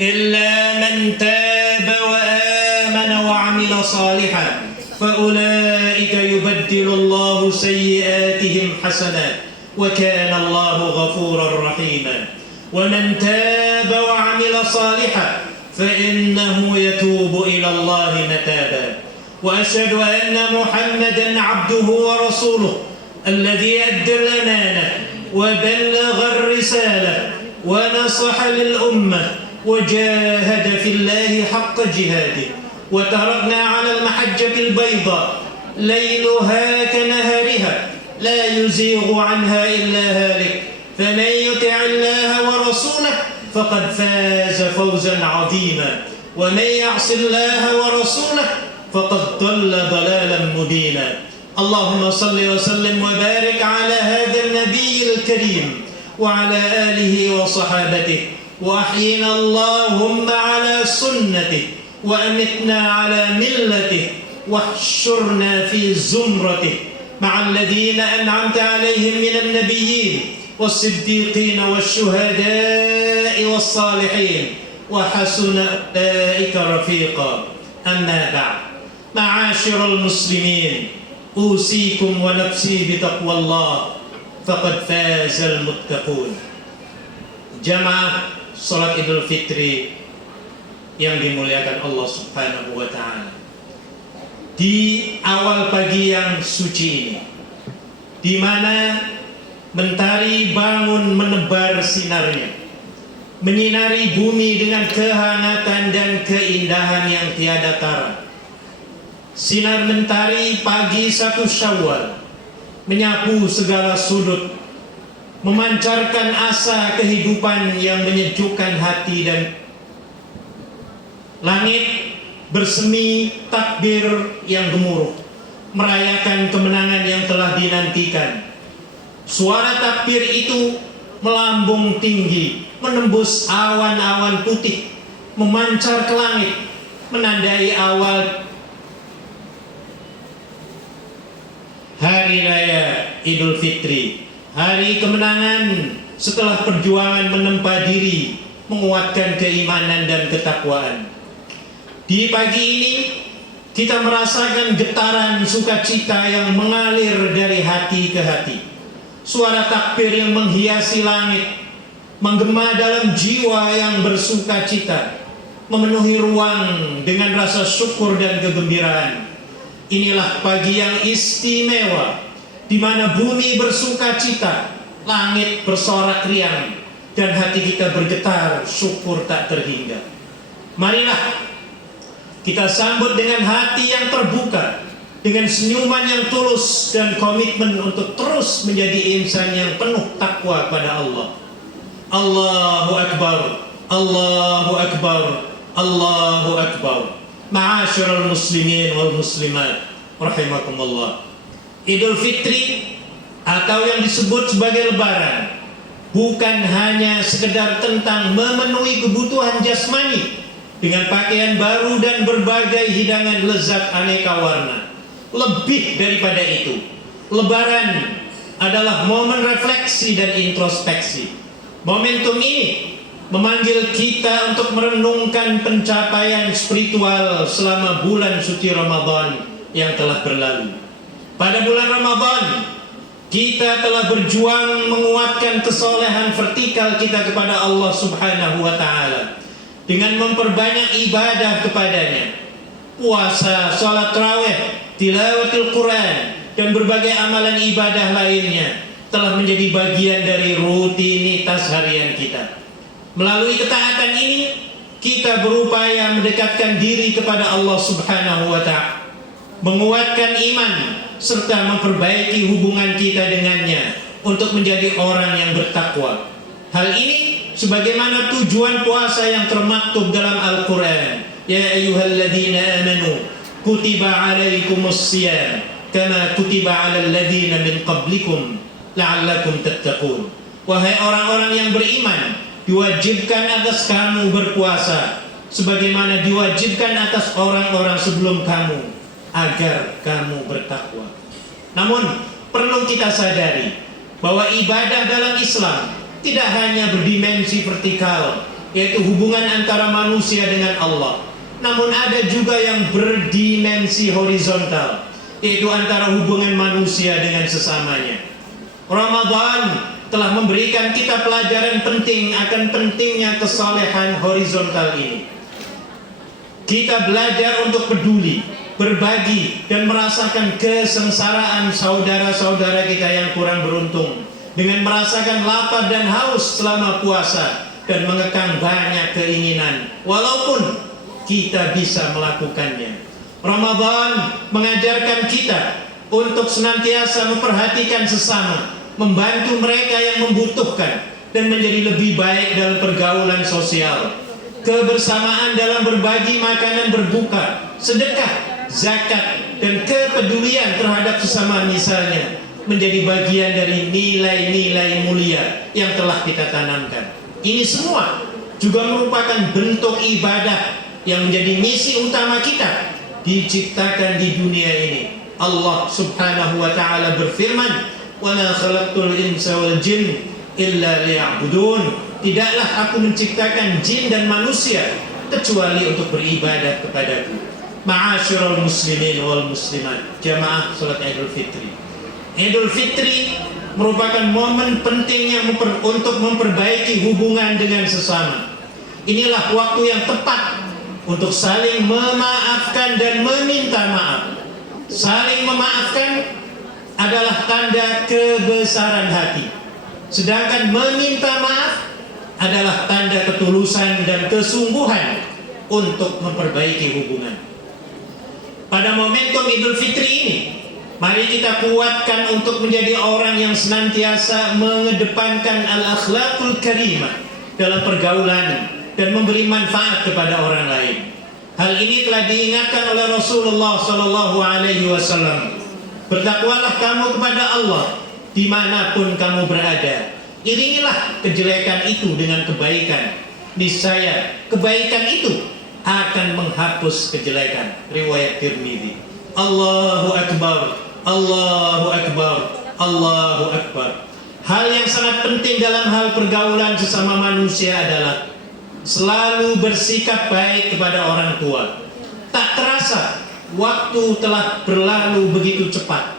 إلا من تاب وآمن وعمل صالحا فأولئك يبدل الله سيئاتهم حسنات وكان الله غفورا رحيما ومن تاب وعمل صالحا فإنه يتوب إلى الله متابا وأشهد أن محمدا عبده ورسوله الذي أدى الأمانة وبلغ الرسالة ونصح للأمة وجاهد في الله حق جهاده وتركنا على المحجة البيضاء ليلها كنهارها لا يزيغ عنها إلا هالك فمن يطع الله ورسوله فقد فاز فوزا عظيما ومن يعص الله ورسوله فقد ضل ضلالا مبينا اللهم صل وسلم وبارك على هذا النبي الكريم وعلى آله وصحابته وأحينا اللهم على سنته وأمتنا على ملته واحشرنا في زمرته مع الذين أنعمت عليهم من النبيين والصديقين والشهداء والصالحين وحسن أولئك رفيقا أما بعد معاشر المسلمين أوصيكم ونفسي بتقوى الله فقد فاز المتقون. Jamaah salat Idul Fitri yang dimuliakan Allah Subhanahu wa taala. Di awal pagi yang suci ini, di mana mentari bangun menebar sinarnya, menyinari bumi dengan kehangatan dan keindahan yang tiada tara. Sinar mentari pagi 1 Syawal menyapu segala sudut, memancarkan asa kehidupan yang menyejukkan hati, dan langit bersemi takbir yang gemuruh merayakan kemenangan yang telah dinantikan. Suara takbir itu melambung tinggi, menembus awan-awan putih, memancar ke langit, menandai awal Hari Raya Idul Fitri, hari kemenangan setelah perjuangan menempa diri, menguatkan keimanan dan ketakwaan. Di pagi ini kita merasakan getaran sukacita yang mengalir dari hati ke hati. Suara takbir yang menghiasi langit, menggema dalam jiwa yang bersukacita, memenuhi ruang dengan rasa syukur dan kegembiraan. Inilah pagi yang istimewa, di mana bumi bersukacita, langit bersorak riang, dan hati kita bergetar syukur tak terhingga. Marilah kita sambut dengan hati yang terbuka, dengan senyuman yang tulus dan komitmen untuk terus menjadi insan yang penuh takwa pada Allah. Allahu Akbar, Allahu Akbar, Allahu Akbar. Ma'asyiral muslimin wal muslimat rahimakumullah. Idul Fitri atau yang disebut sebagai Lebaran bukan hanya sekedar tentang memenuhi kebutuhan jasmani dengan pakaian baru dan berbagai hidangan lezat aneka warna. Lebih daripada itu, Lebaran adalah momen refleksi dan introspeksi. Momentum ini memanggil kita untuk merenungkan pencapaian spiritual selama bulan suci Ramadan yang telah berlalu. Pada bulan Ramadan, kita telah berjuang menguatkan kesolehan vertikal kita kepada Allah Subhanahu wa taala dengan memperbanyak ibadah kepadanya. Puasa, salat tarawih, tilawatul Quran, dan berbagai amalan ibadah lainnya telah menjadi bagian dari rutinitas harian kita. Melalui ketaatan ini, kita berupaya mendekatkan diri kepada Allah Subhanahu wa ta'ala, menguatkan iman, serta memperbaiki hubungan kita dengannya untuk menjadi orang yang bertakwa. Hal ini sebagaimana tujuan puasa yang termaktub dalam Al-Quran. Ya ayyuhalladzina amanu kutiba alaikumus siyam kama kutiba alal ladzina min qablikum la'allakum tattaqun. Wahai orang-orang yang beriman, diwajibkan atas kamu berpuasa sebagaimana diwajibkan atas orang-orang sebelum kamu agar kamu bertakwa. Namun perlu kita sadari bahwa ibadah dalam Islam tidak hanya berdimensi vertikal, yaitu hubungan antara manusia dengan Allah. Namun ada juga yang berdimensi horizontal, yaitu antara hubungan manusia dengan sesamanya. Ramadan telah memberikan kita pelajaran penting akan pentingnya kesalehan horizontal ini. Kita belajar untuk peduli, berbagi, dan merasakan kesengsaraan saudara-saudara kita yang kurang beruntung, dengan merasakan lapar dan haus selama puasa dan mengekang banyak keinginan walaupun kita bisa melakukannya. Ramadan mengajarkan kita untuk senantiasa memperhatikan sesama, membantu mereka yang membutuhkan, dan menjadi lebih baik dalam pergaulan sosial. Kebersamaan dalam berbagi makanan berbuka, sedekah, zakat, dan kepedulian terhadap sesama misalnya menjadi bagian dari nilai-nilai mulia yang telah kita tanamkan. Ini semua juga merupakan bentuk ibadah yang menjadi misi utama kita diciptakan di dunia ini. Allah Subhanahu wa taala berfirman, "Wa ma khalaqtul insa wal jin illa liya'budun." Tidaklah aku menciptakan jin dan manusia kecuali untuk beribadah kepadaku. Ma'asyiral muslimin wal muslimat, jamaah salat Idul Fitri. Idul Fitri merupakan momen penting yang untuk memperbaiki hubungan dengan sesama. Inilah waktu yang tepat untuk saling memaafkan dan meminta maaf. Saling memaafkan adalah tanda kebesaran hati, sedangkan meminta maaf adalah tanda ketulusan dan kesungguhan untuk memperbaiki hubungan. Pada momentum Idul Fitri ini, mari kita kuatkan untuk menjadi orang yang senantiasa mengedepankan al-akhlaqul karimah dalam pergaulan dan memberi manfaat kepada orang lain. Hal ini telah diingatkan oleh Rasulullah SAW. Bertakwalah kamu kepada Allah dimanapun kamu berada. Iringilah kejelekan itu dengan kebaikan. Niscaya kebaikan itu akan menghapus kejelekan. Riwayat Tirmidzi. Allahu Akbar, Allahu Akbar, Allahu Akbar. Hal yang sangat penting dalam hal pergaulan sesama manusia adalah selalu bersikap baik kepada orang tua. Tak terasa waktu telah berlalu begitu cepat.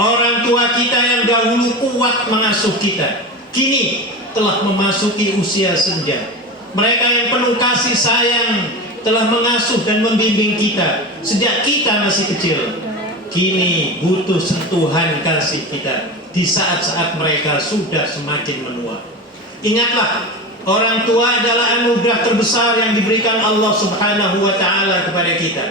Orang tua kita yang dahulu kuat mengasuh kita, kini telah memasuki usia senja. Mereka yang penuh kasih sayang telah mengasuh dan membimbing kita sejak kita masih kecil. Kini butuh sentuhan kasih kita di saat-saat mereka sudah semakin menua. Ingatlah, orang tua adalah anugerah terbesar yang diberikan Allah Subhanahu wa taala kepada kita.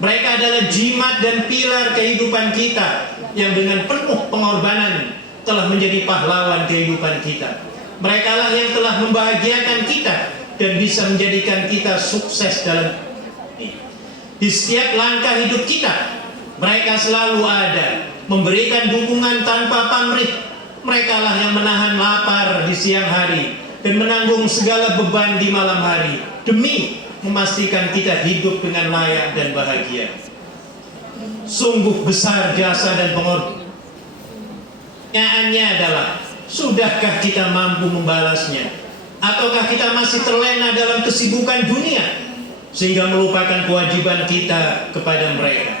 Mereka adalah jimat dan pilar kehidupan kita yang dengan penuh pengorbanan telah menjadi pahlawan kehidupan kita. Mereka lah yang telah membahagiakan kita dan bisa menjadikan kita sukses dalam ini. Di setiap langkah hidup kita, mereka selalu ada, memberikan dukungan tanpa pamrih. Mereka lah yang menahan lapar di siang hari dan menanggung segala beban di malam hari demi memastikan kita hidup dengan layak dan bahagia. Sungguh besar jasa dan pengorbanan. Pertanyaannya adalah, sudahkah kita mampu membalasnya? Ataukah kita masih terlena dalam kesibukan dunia sehingga melupakan kewajiban kita kepada mereka?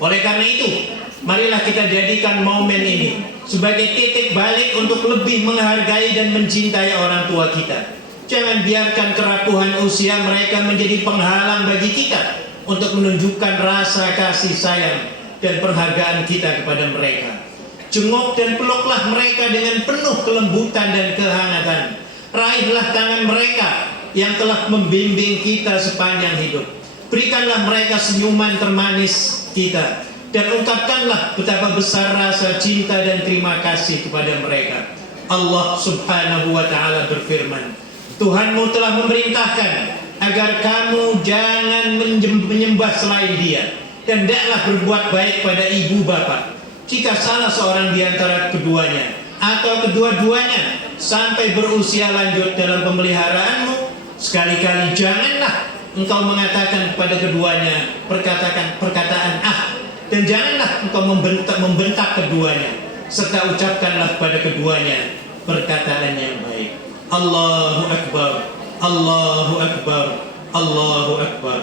Oleh karena itu, marilah kita jadikan momen ini sebagai titik balik untuk lebih menghargai dan mencintai orang tua kita. Jangan biarkan kerapuhan usia mereka menjadi penghalang bagi kita untuk menunjukkan rasa kasih sayang dan penghargaan kita kepada mereka. Jenguk dan peluklah mereka dengan penuh kelembutan dan kehangatan. Raihlah tangan mereka yang telah membimbing kita sepanjang hidup. Berikanlah mereka senyuman termanis kita, dan ungkapkanlah betapa besar rasa cinta dan terima kasih kepada mereka. Allah Subhanahu wa taala berfirman, Tuhanmu telah memerintahkan agar kamu jangan menyembah selain Dia, dan hendaklah berbuat baik pada ibu bapa. Jika salah seorang di antara keduanya atau kedua-duanya sampai berusia lanjut dalam pemeliharaanmu, sekali-kali janganlah engkau mengatakan kepada keduanya perkataan dan janganlah engkau membentak keduanya, serta ucapkanlah kepada keduanya perkataan yang baik. Allahu Akbar, Allahu Akbar, Allahu Akbar.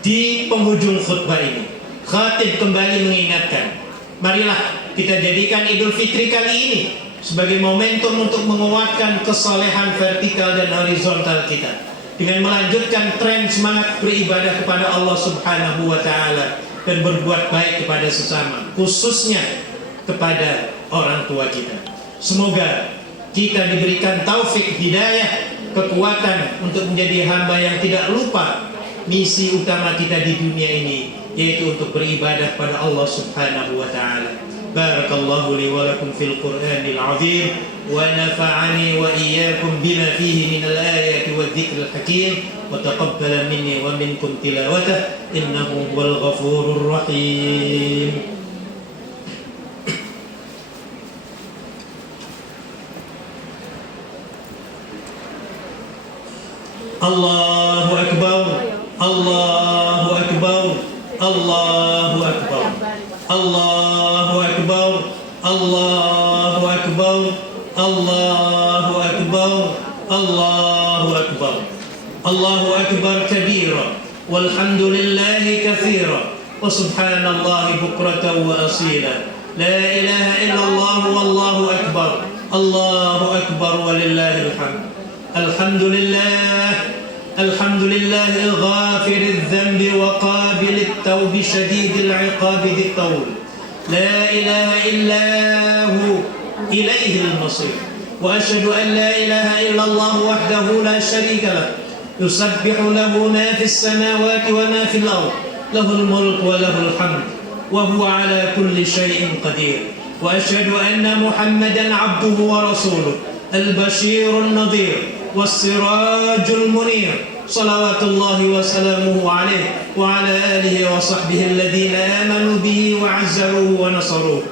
Di penghujung khutbah ini, khatib kembali mengingatkan, marilah kita jadikan Idul Fitri kali ini sebagai momentum untuk menguatkan kesolehan vertikal dan horizontal kita, dengan melanjutkan tren semangat beribadah kepada Allah Subhanahu wa Ta'ala dan berbuat baik kepada sesama, khususnya kepada orang tua kita. Semoga kita diberikan taufik, hidayah, kekuatan untuk menjadi hamba yang tidak lupa misi utama kita di dunia ini, yaitu untuk beribadah pada Allah Subhanahu wa Ta'ala. Barakallahu li wa lakum fil Qur'anil azim wa nafa'ani wa iyyakum bima fihi minal ayati wadh-dhikril hakim wa taqabbala minni wa minkum tilawatahu innahu huwal ghafurur rahim. Allahu Akbar, Allahu Akbar, Allahu Akbar, Allahu Akbar, Allahu Akbar, Allahu Akbar, Allahu Akbar, Allahu Akbar kabira, walhamdulillahi katsira, wa subhanallahi bukratan wa asila. La ilaha illallah wallahu akbar, Allahu Akbar walillahil hamd. Alhamdulillah, alhamdulillah ghafiril dhanbi wa qabilit tawbi shadidil iqabi dhit tawl. La ilaha illa hu ilaihil masir. Wa ashhadu an la ilaha illallah wahdahu la sharika lah. Yusabbihu lahu ma fis samawati wa ma fil ard. Lahul mulk wa lahul hamd. Wa huwa ala kulli shay'in qadir. Wa ashhadu anna Muhammadan abduhu wa rasuluh. Al-Bashirun Nadhir والسراج المنير صلوات الله وسلامه عليه وعلى آله وصحبه الذين آمنوا به وعزروه ونصروه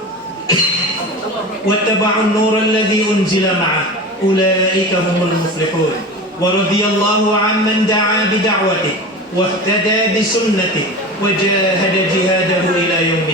واتبعوا النور الذي أنزل معه أولئك هم المفلحون. ورضي الله عمن دعا بدعوته واهتدى بسنته وجاهد جهاده إلى يوم